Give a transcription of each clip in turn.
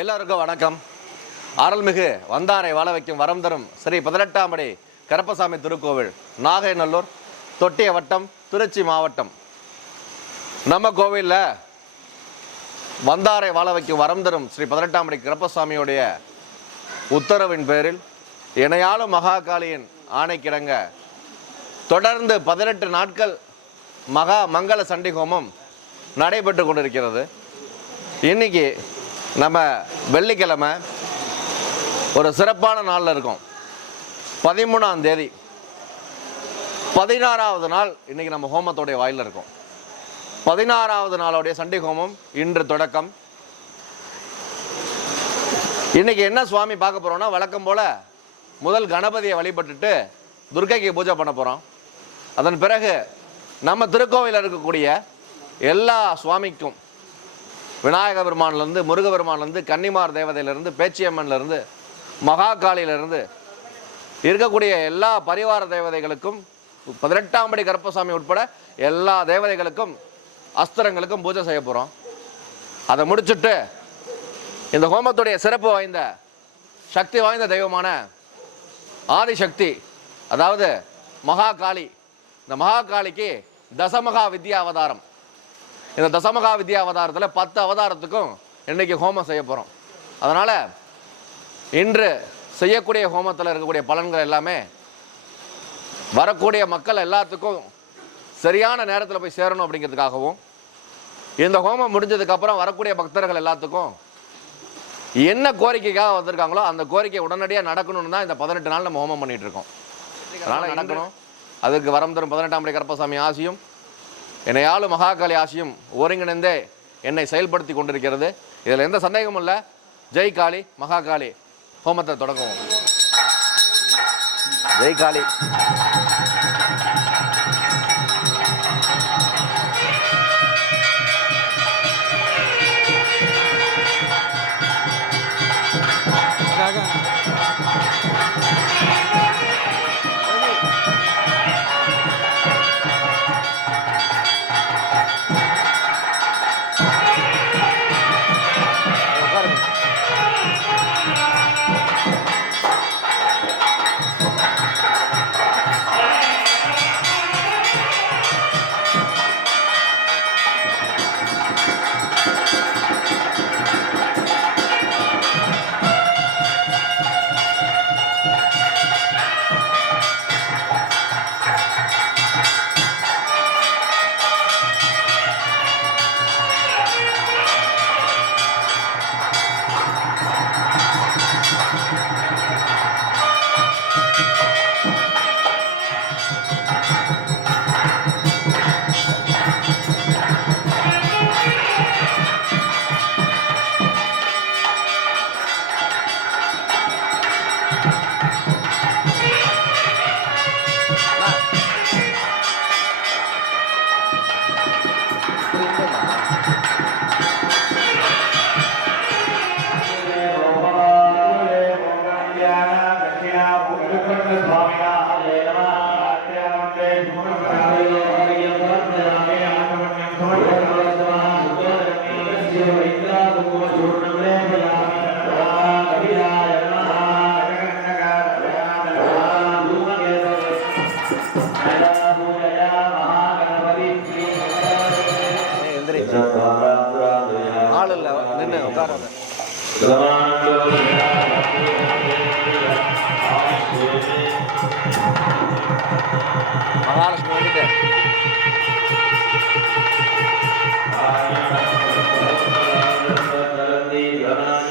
எல்லோருக்கும் வணக்கம். அருள்மிகு வந்தாரை வாழ வைக்கும் வரம் தரும் ஸ்ரீ 18ஆம் படி கருப்பசாமி திருக்கோவில், நாகைநல்லூர், தொட்டிய வட்டம், திருச்சி மாவட்டம். நம்ம கோவிலில் வந்தாரை வாழ வைக்கும் வரம் தரும் ஸ்ரீ 18ஆம் படி கருப்பசாமியுடைய உத்தரவின் பேரில் இணையாளும் மகாகாளியின் ஆணைக்கிடங்க தொடர்ந்து 18 நாட்கள் மகா மங்கள சண்டி ஹோமம் நடைபெற்று கொண்டிருக்கிறது. இன்னைக்கு நம்ம வெள்ளிக்கிழமை ஒரு சிறப்பான நாளில் இருக்கோம். 13ஆம் தேதி 16வது நாள் இன்னைக்கு நம்ம ஹோமத்தோடைய வாயில இருக்கோம். 16வது நாளுடைய சண்டி ஹோமம் இன்று தொடக்கம். இன்னைக்கு என்ன சுவாமி பார்க்க போறோம்னா, வழக்கம் போல முதல் கணபதியை வழிபட்டுட்டு துர்க்கைக்கு பூஜை பண்ண போறோம். அதன் பிறகு நம்ம திருக்கோவிலில் இருக்கக்கூடிய எல்லா சுவாமிக்கும், விநாயக பெருமான்லேருந்து, முருக பெருமான்லேருந்து, கன்னிமார் தேவதையிலேருந்து, பேச்சியம்மன்லேருந்து, மகாகாளியிலேருந்து இருக்கக்கூடிய எல்லா பரிவார தேவதைகளுக்கும், 18ஆம் படி கருப்பசாமி உட்பட எல்லா தேவதைகளுக்கும் அஸ்திரங்களுக்கும் பூஜை செய்ய போகிறோம். அதை முடிச்சுட்டு இந்த ஹோமத்துடைய சிறப்பு வாய்ந்த சக்தி வாய்ந்த தெய்வமான ஆதிசக்தி, அதாவது மகாகாளி, இந்த மகாகாளிக்கு தசமகா வித்யா அவதாரம். இந்த தசமகா வித்யா அவதாரத்தில் 10 அவதாரத்துக்கும் இன்றைக்கி ஹோமம் செய்ய போகிறோம். அதனால் இன்று செய்யக்கூடிய ஹோமத்தில் இருக்கக்கூடிய பலன்கள் எல்லாமே வரக்கூடிய மக்கள் எல்லாத்துக்கும் சரியான நேரத்தில் போய் சேரணும் அப்படிங்கிறதுக்காகவும், இந்த ஹோமம் முடிஞ்சதுக்கப்புறம் வரக்கூடிய பக்தர்கள் எல்லாத்துக்கும் என்ன கோரிக்கைக்காக வந்திருக்காங்களோ அந்த கோரிக்கை உடனடியாக நடக்கணும்னு தான் இந்த 18 நாள் நம்ம ஹோமம் பண்ணிகிட்டு இருக்கோம். அதனால் நடக்கணும். அதுக்கு வரம் தரும் 18ஆம் படி கருப்பசாமி ஆசியும் என்னையாளும் மகாகாளி ஆசியும் ஒருங்கிணைந்தே என்னை செயல்படுத்தி கொண்டிருக்கிறது. இதில் எந்த சந்தேகமும் இல்லை. ஜெய் காளி மகாகாளி. ஹோமத்தை தொடங்குவோம். ஜெய் காளி. மகாலட்சுமி வந்துட்டு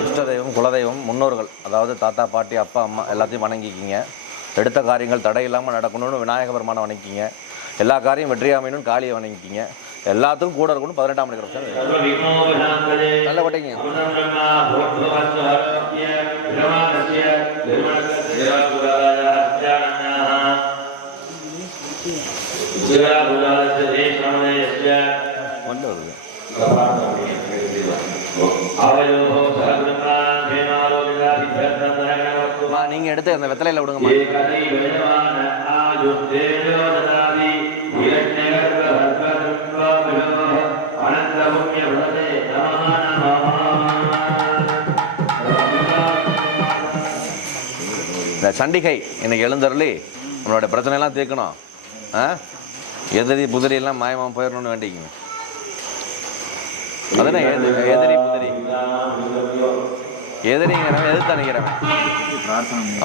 இஷ்ட தெய்வம், குலதெய்வம், முன்னோர்கள், அதாவது தாத்தா, பாட்டி, அப்பா, அம்மா எல்லாத்தையும் வணங்கிக்கிங்க. எடுத்த காரியங்கள் தடை இல்லாமல் நடக்கணும்னு விநாயக பெருமானை வணங்கிக்கிங்க. எல்லா காரியம் வெற்றியாமைன்னு காளியை வணங்கிக்கிங்க. எல்லாத்துக்கும் கூட இருக்கணும். 18ஆம் படி நல்ல கொட்டைங்க. ஒன்று வருது. நீங்கள் எடுத்து அந்த வெத்தலையில் விடுங்கம்மா. இந்த சண்டிகை இன்னைக்கு எழுந்தருளி நம்மளோட பிரச்சனையெல்லாம் தீர்க்கணும். எதிரி புதிரி எல்லாம் மாயமாக போயிடணும்னு வேண்டிக்குங்க. அதுனா எதிரி புதிரி எதிரிங்கிறவன் எதிர்த்து அணிக்கிறவன்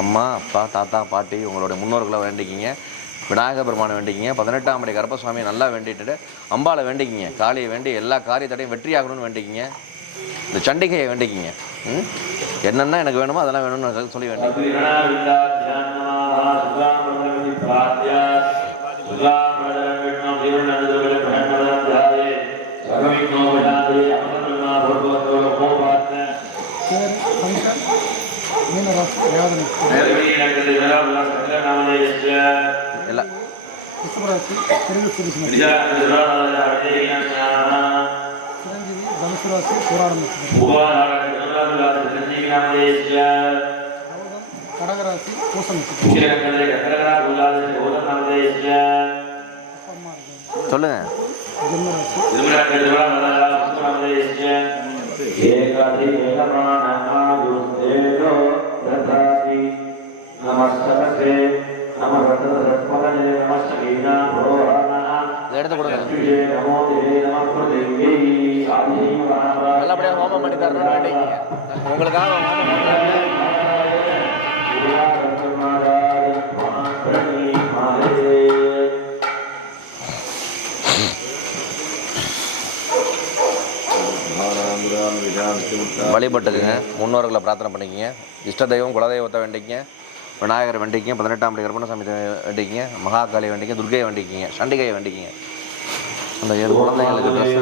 அம்மா அப்பா தாத்தா பாட்டி உங்களுடைய முன்னோர்களை வேண்டிக்கிங்க. விநாயகர் பெருமானை வேண்டிக்கிங்க. 18ஆம் படி கருப்பசாமியை நல்லா வேண்டிட்டு அம்பாவை வேண்டிக்கிங்க. காளியை வேண்டி எல்லா காரியத்தடையும் வெற்றியாகணும்னு வேண்டிக்கிங்க. இந்த சண்டிகையை வேண்டிக்கிங்க. என்னென்ன எனக்கு வேணுமோ அதெல்லாம் வேணும்னு சொல்லி வேண்டிக்கிங்க. சொல்லுங்க. எடுத்து கொடுங்க. நல்லபடியாக ஹோமம் பண்ணி தரணும்னு வேண்டிங்க. உங்களுக்காக வழிபட்டுக்குங்க. முன்னோர்களை பிரார்த்தனை பண்ணிக்கிங்க. இஷ்ட தெய்வம் குலதெய்வத்தை வேண்டிக்கிங்க. விநாயகரை வேண்டிக்கிங்க. 18ஆம் படி கருப்பசாமி வேண்டிக்கிங்க. மகாகாளி வேண்டிக்கிங்க. துர்கையை வேண்டிக்கிங்க. சண்டிகையை வேண்டிக்கிங்க. அந்த 7 குழந்தைங்களுக்கு ட்ரெஸ்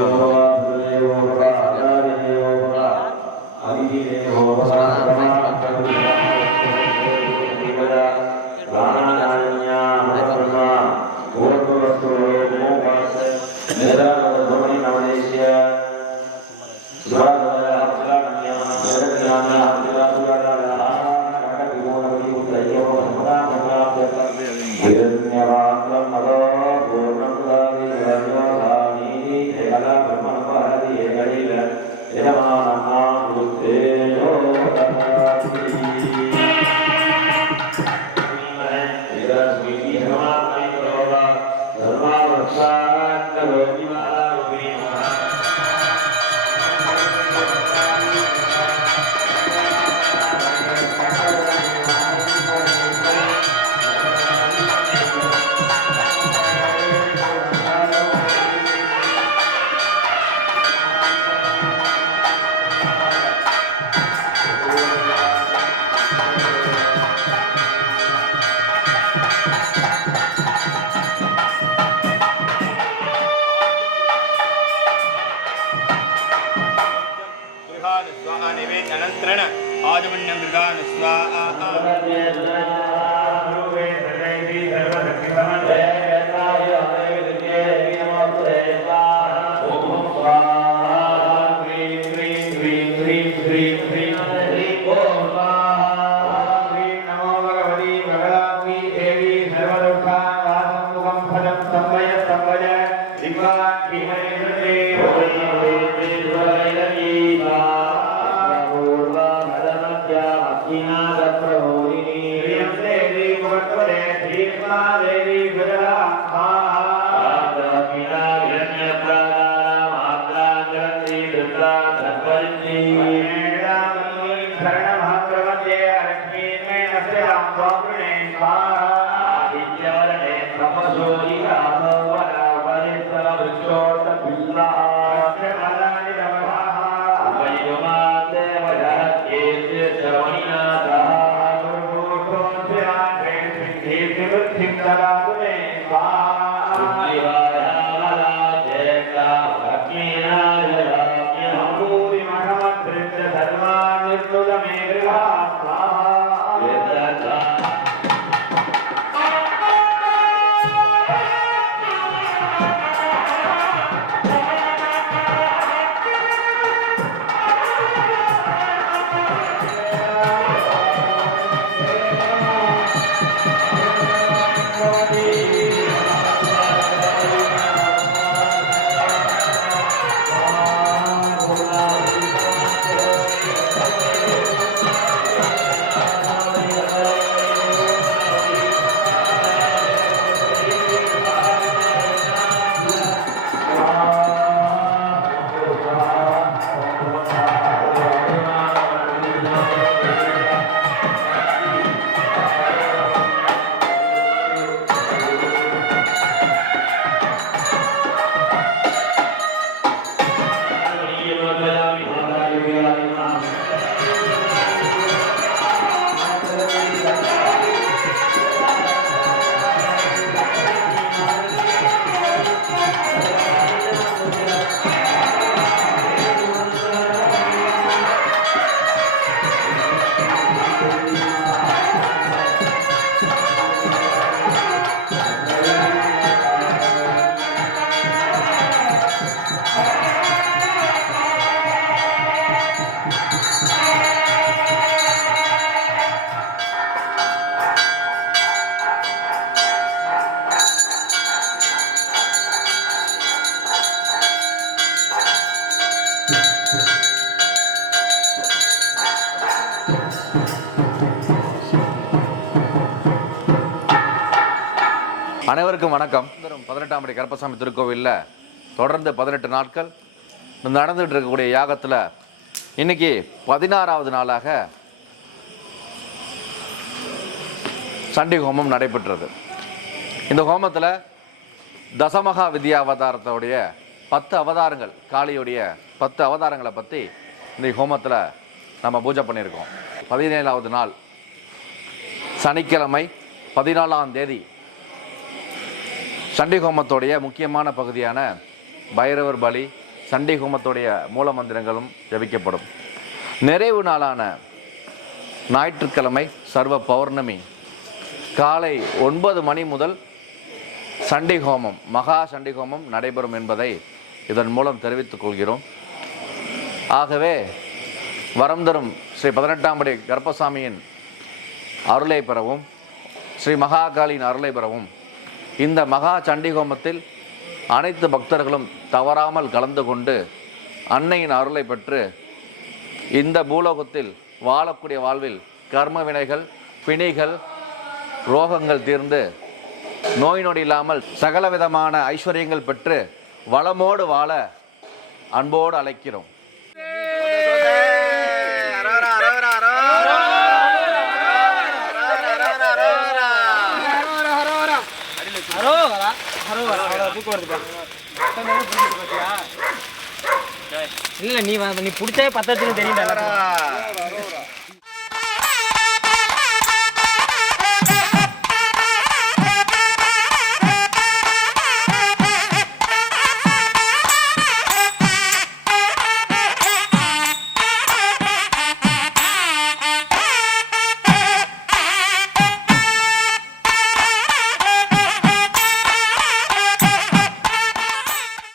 அனைவருக்கும் வணக்கம். 18ஆம் படி கருப்பசாமி திருக்கோவிலில் தொடர்ந்து 18 நாட்கள் நடந்துகிட்டு இருக்கக்கூடிய யாகத்தில் இன்னைக்கு 16வது நாளாக சண்டி ஹோமம் நடைபெற்றது. இந்த ஹோமத்தில் தசமகா வித்யா அவதாரத்தோடைய 10 அவதாரங்கள், காளியுடைய 10 அவதாரங்களை பற்றி இந்த ஹோமத்தில் நம்ம பூஜை பண்ணியிருக்கோம். 17வது நாள் சனிக்கிழமை 14ஆம் தேதி சண்டி ஹோமத்தோடைய முக்கியமான பகுதியான பைரவர் பலி, சண்டி ஹோமத்தோடைய மூல மந்திரங்களும் ஜபிக்கப்படும். நிறைவு நாளான ஞாயிற்றுக்கிழமை சர்வ பௌர்ணமி காலை 9 மணி முதல் சண்டி ஹோமம், மகா சண்டி ஹோமம் நடைபெறும் என்பதை இதன் மூலம் தெரிவித்துக் கொள்கிறோம். ஆகவே வரம் தரும் ஸ்ரீ 18ஆம் படி கருப்பசாமியின் அருளை பெறவும், ஸ்ரீ மகாகாளியின் அருளை பெறவும் இந்த மகா சண்டி ஹோமத்தில் அனைத்து பக்தர்களும் தவறாமல் கலந்து கொண்டு அன்னையின் அருளை பெற்று இந்த பூலோகத்தில் வாழக்கூடிய வாழ்வில் கர்ம வினைகள், பிணிகள், ரோகங்கள் தீர்ந்து நோய் நொடி இல்லாமல் சகல விதமான ஐஸ்வர்யங்கள் பெற்று வளமோடு வாழ அன்போடு அழைக்கிறோம். இல்ல நீ பிடிச்சே 10 தெரியும்.